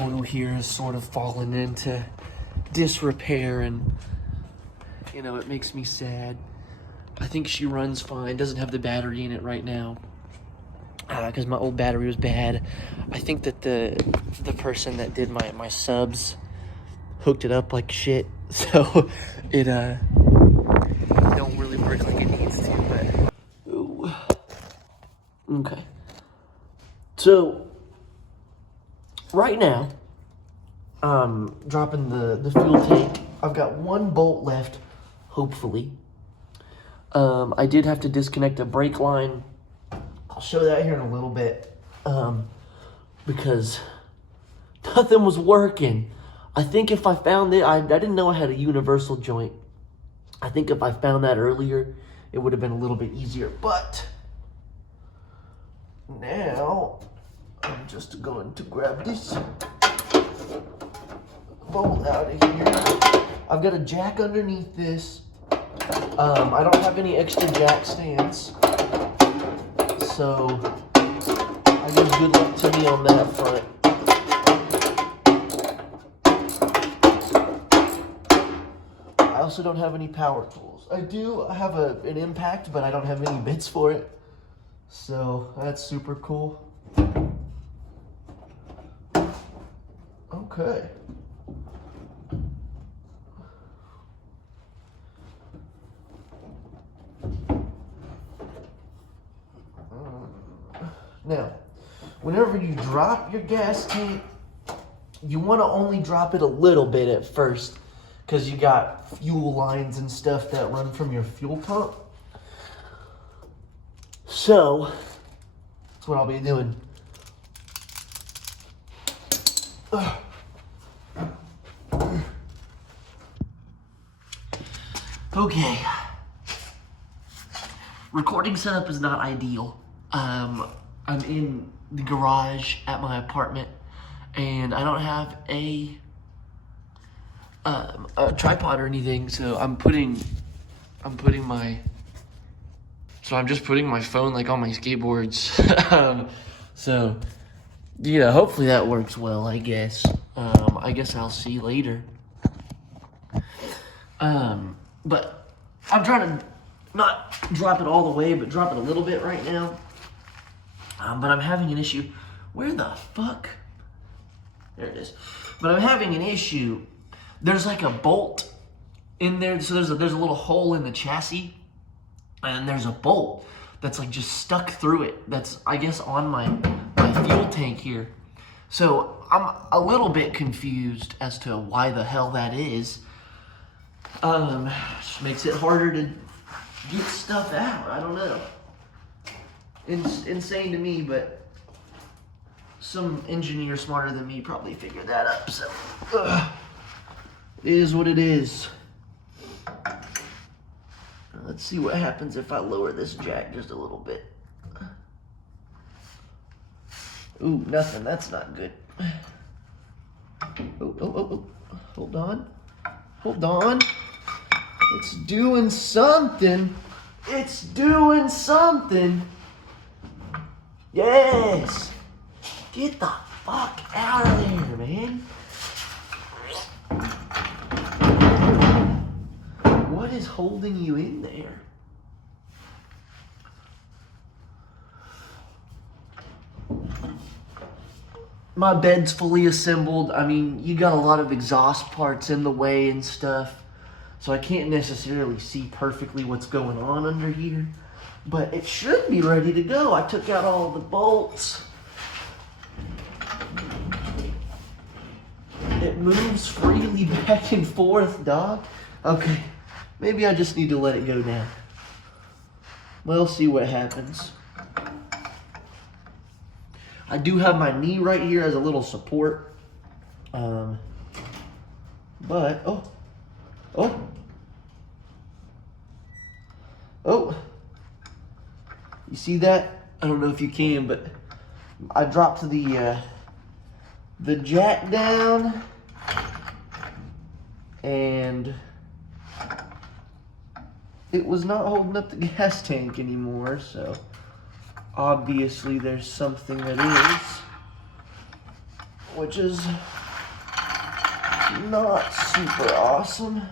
Blue here has sort of fallen into disrepair, and you know, it makes me sad. I think she runs fine, doesn't have the battery in it right now because my old battery was bad. I think that the person that did my subs hooked it up like shit, so it don't really work like it needs to. But ooh. Okay, so right now dropping the fuel tank. I've got one bolt left, hopefully. I did have to disconnect a brake line. I'll show that here in a little bit, because nothing was working. I think if I found it, I didn't know I had a universal joint. I think if I found that earlier, it would have been a little bit easier. But now, I'm just going to grab this bolt out of here. I've got a jack underneath this. I don't have any extra jack stands, so I guess good luck to me on that front. I also don't have any power tools. I do have an impact, but I don't have any bits for it, so that's super cool. Okay. Now, whenever you drop your gas tank, you want to only drop it a little bit at first, because you got fuel lines and stuff that run from your fuel pump. So, that's what I'll be doing. Okay. Recording setup is not ideal. I'm in the garage at my apartment, and I don't have a tripod or anything, so I'm just putting my phone like on my skateboards. So yeah, hopefully that works well, I guess. I guess I'll see later. But I'm trying to not drop it all the way, but drop it a little bit right now. But I'm having an issue. Where the fuck? There it is. But I'm having an issue. There's like a bolt in there. So there's a little hole in the chassis, and there's a bolt that's like just stuck through it. That's, I guess, on my fuel tank here. So I'm a little bit confused as to why the hell that is. Just makes it harder to get stuff out. I don't know. Insane to me, but some engineer smarter than me probably figured that up. So it is what it is. Let's see what happens if I lower this jack just a little bit. Ooh, nothing. That's not good. Oh. Hold on. Hold on. It's doing something. It's doing something. Yes! Get the fuck out of there, man. What is holding you in there? My bed's fully assembled. I mean, you got a lot of exhaust parts in the way and stuff, so I can't necessarily see perfectly what's going on under here. But it should be ready to go. I took out all the bolts. It moves freely back and forth, dog. Okay, maybe I just need to let it go now. We'll see what happens. I do have my knee right here as a little support. But, oh. You see that? I don't know if you can, but I dropped the jack down, and it was not holding up the gas tank anymore, so obviously there's something that is. which is not super awesome,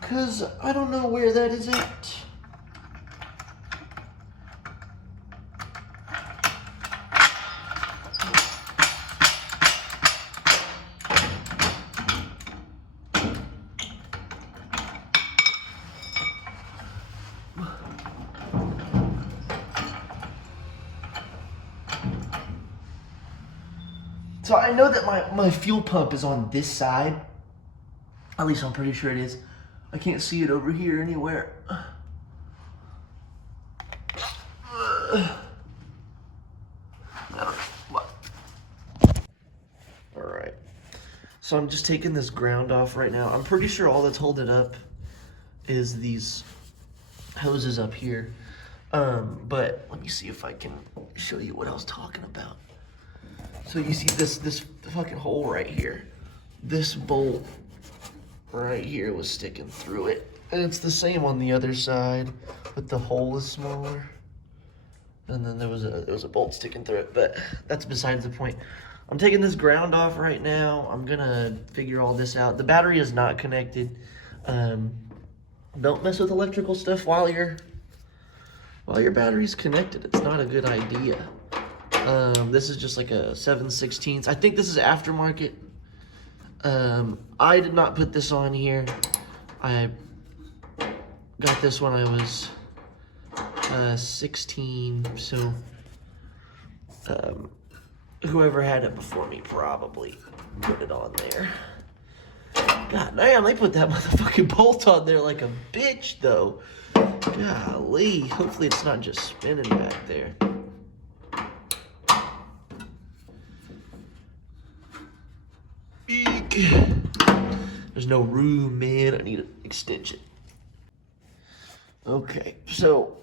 because I don't know where that is at. So I know that my fuel pump is on this side. At least I'm pretty sure it is. I can't see it over here anywhere. Alright. So I'm just taking this ground off right now. I'm pretty sure all that's holding it up is these hoses up here. But let me see if I can show you what I was talking about. So you see this fucking hole right here. This bolt right here was sticking through it. And it's the same on the other side, but the hole is smaller. And then there was a bolt sticking through it, but that's besides the point. I'm taking this ground off right now. I'm gonna figure all this out. The battery is not connected. Don't mess with electrical stuff while your battery's connected. It's not a good idea. This is just like a 7/16. I think this is aftermarket. I did not put this on here. I got this when I was 16, so whoever had it before me probably put it on there. God damn, they put that motherfucking bolt on there like a bitch, though. Golly, hopefully it's not just spinning back there. Eek. There's no room, man. I need an extension. Okay, so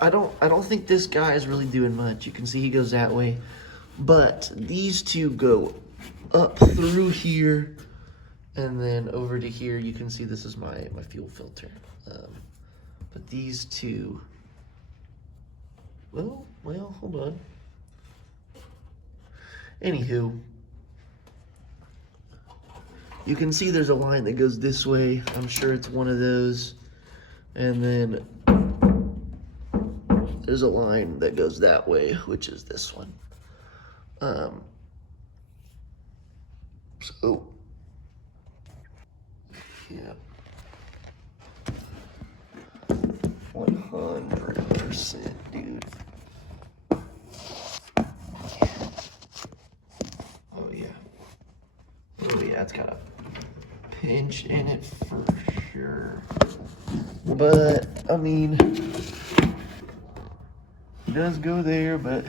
I don't think this guy is really doing much. You can see he goes that way, but these two go up through here, and then over to here. You can see this is my fuel filter. But these two, well, hold on. Anywho, you can see there's a line that goes this way. I'm sure it's one of those. And then there's a line that goes that way, which is this one. So, yeah. 100%, dude. Oh yeah, it's got a pinch in it for sure. But I mean, it does go there, but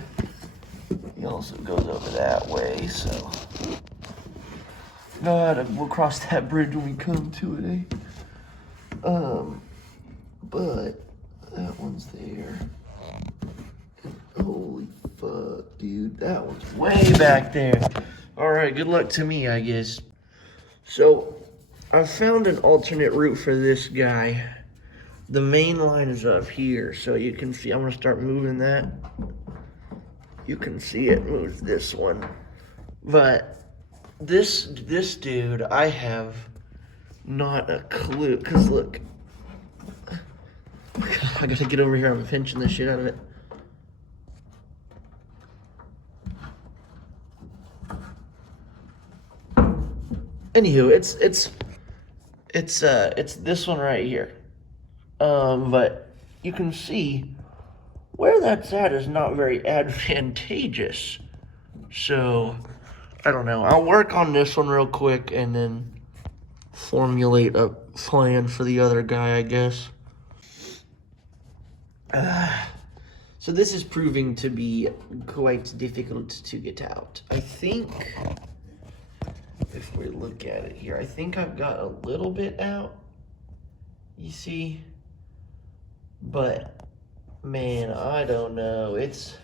he also goes over that way. So, God, we'll cross that bridge when we come to it, eh? But that one's there. And holy fuck, dude, that one's way back there. All right, good luck to me, I guess. So, I found an alternate route for this guy. The main line is up here, so you can see, I'm gonna start moving that. You can see it moves this one. But this dude, I have not a clue, cause look, I gotta get over here, I'm pinching the shit out of it. Anywho, it's this one right here. But you can see where that's at is not very advantageous. So, I don't know. I'll work on this one real quick and then formulate a plan for the other guy, I guess. So this is proving to be quite difficult to get out. I think, if we look at it here, I think I've got a little bit out, you see? But, man, I don't know. It's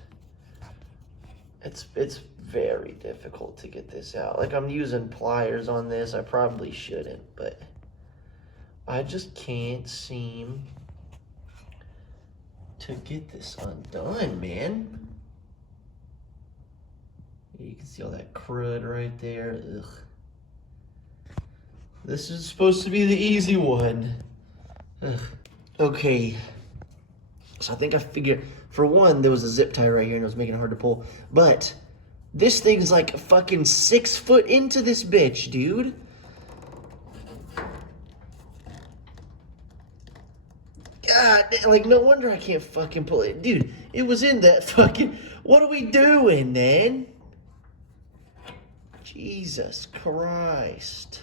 very difficult to get this out. Like, I'm using pliers on this. I probably shouldn't, but I just can't seem to get this undone, man. You can see all that crud right there. Ugh. This is supposed to be the easy one. Ugh. Okay. So I think I figured, for one, there was a zip tie right here and it was making it hard to pull. But this thing's like fucking 6 foot into this bitch, dude. God, like, no wonder I can't fucking pull it. Dude, it was in that fucking... What are we doing, man? Jesus Christ.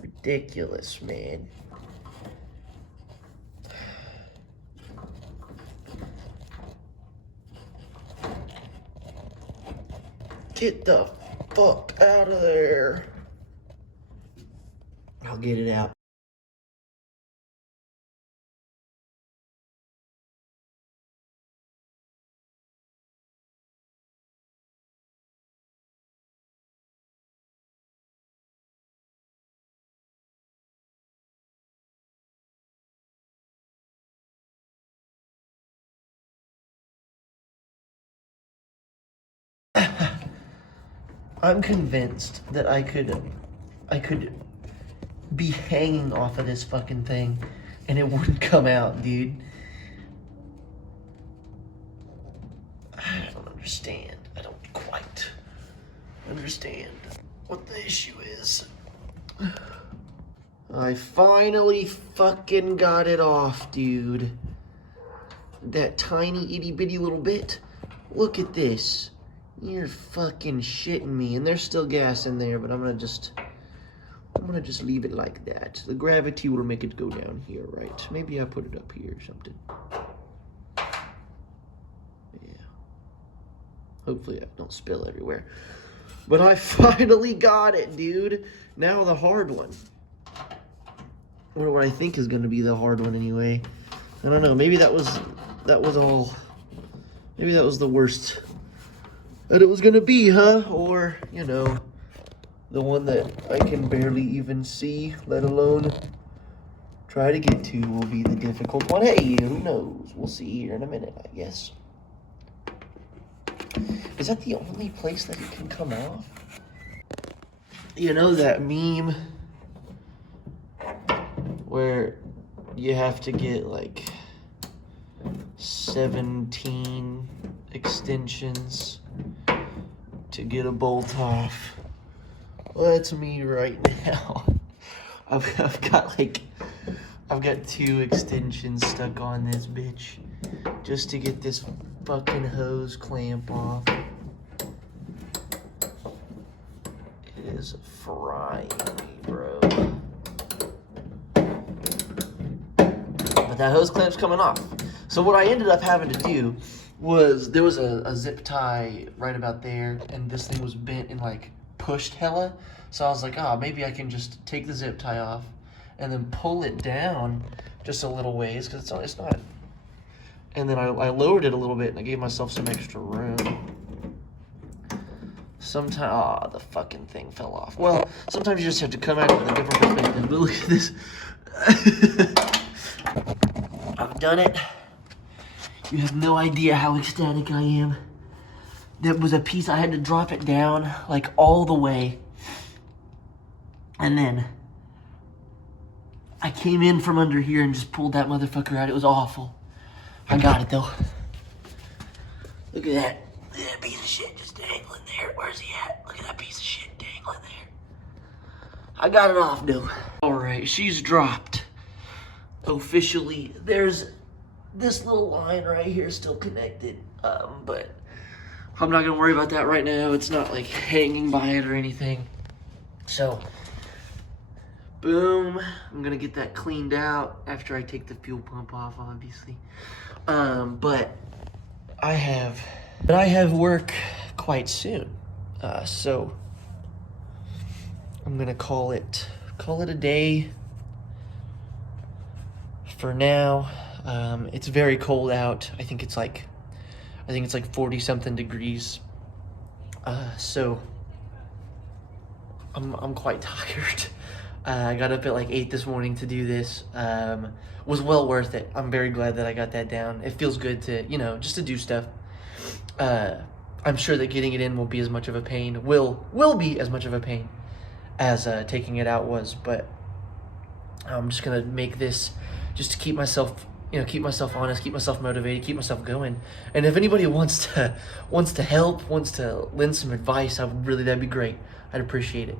Ridiculous, man. Get the fuck out of there. I'll get it out. I'm convinced that I could be hanging off of this fucking thing and it wouldn't come out, dude. I don't understand. I don't quite understand what the issue is. I finally fucking got it off, dude. That tiny itty bitty little bit. Look at this. You're fucking shitting me. And there's still gas in there, but I'm gonna just leave it like that. The gravity will make it go down here, right? Maybe I put it up here or something. Yeah. Hopefully I don't spill everywhere. But I finally got it, dude. Now the hard one. Or what I think is gonna be the hard one anyway. I don't know, maybe that was all, maybe that was the worst that it was gonna be, huh? Or, you know, the one that I can barely even see, let alone try to get to, will be the difficult one. Hey, who knows? We'll see here in a minute, I guess. Is that the only place that it can come off? You know that meme where you have to get like 17 extensions to get a bolt off? Well, that's me right now. I've got 2 extensions stuck on this bitch just to get this fucking hose clamp off. It is frying me, bro. But that hose clamp's coming off. So what I ended up having to do was, there was a zip tie right about there, and this thing was bent and like pushed hella. So I was like, oh, maybe I can just take the zip tie off and then pull it down just a little ways, because it's not. And then I lowered it a little bit and I gave myself some extra room. Sometimes, the fucking thing fell off. Well, sometimes you just have to come at it with a different perspective. But look at this. I've done it. You have no idea how ecstatic I am. That was a piece, I had to drop it down like all the way. And then I came in from under here and just pulled that motherfucker out. It was awful. I got it though. Look at that. Look at that piece of shit just dangling there. Where's he at? Look at that piece of shit dangling there. I got it off though. Alright, she's dropped. Officially, there's this little line right here still connected. But I'm not gonna worry about that right now. It's not like hanging by it or anything. So, boom. I'm gonna get that cleaned out after I take the fuel pump off, obviously. But I have work quite soon. So I'm gonna call it a day for now. It's very cold out. I think it's like 40 something degrees. So I'm quite tired. I got up at like 8 this morning to do this. Was well worth it. I'm very glad that I got that down. It feels good to, you know, just to do stuff. I I'm sure that getting it in will be as much of a pain, will be as much of a pain as taking it out was. But I'm just gonna make this just to keep myself, keep myself honest, keep myself motivated, keep myself going. And if anybody wants to help, wants to lend some advice, that'd be great. I'd appreciate it.